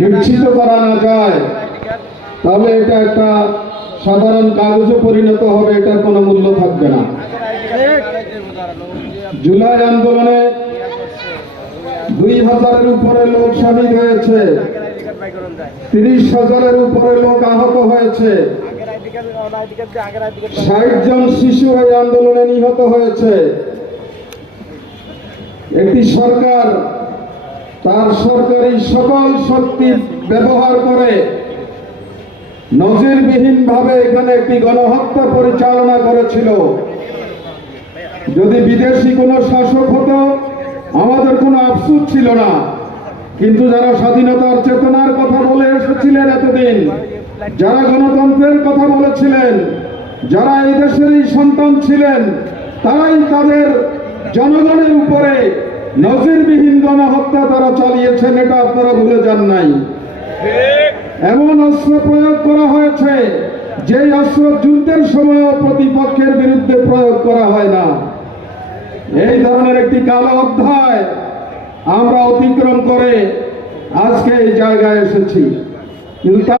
নিশ্চিত করা না যায় তাহলে এটা একটা সাধারণ কাগজে পরিণত হবে, এটার কোনো মূল্য থাকবে না। জুলাই আন্দোলনে 2000-এর উপরে লোক শহীদ হয়েছে, 30,000-এর উপরে লোক আহত হয়েছে, 60 জন শিশু এই আন্দোলনে নিহত হয়েছে। একটি সরকার তার সরকারি সকল শক্তি ব্যবহার করে নজিরবিহীনভাবে এখানে একটি গণহত্যা পরিচালনা করেছিল। যদি বিদেশি কোনো শাসক হতো আমাদের কোনো আফসোস ছিল না, কিন্তু যারা স্বাধীনতার চেতনার কথা বলে এসেছিলেন এতদিন, যারা গণতন্ত্রের কথা বলেছিলেন, যারা এই দেশেরই সন্তান ছিলেন, তারাই তাদের জনগণের উপরে নজিরবিহীন গণহত্যা তারা চালিয়েছেন, এটা আপনারা ভুলে যান নাই। এমন অস্ত্র প্রয়োগ করা হয়েছে যে অস্ত্র যুদ্ধের সময়ও প্রতিপক্ষের বিরুদ্ধে প্রয়োগ করা হয় না। এই ধরনের একটি কালো অধ্যায় আমরা অতিক্রম করে আজকে এই জায়গায় এসেছি। কিন্তু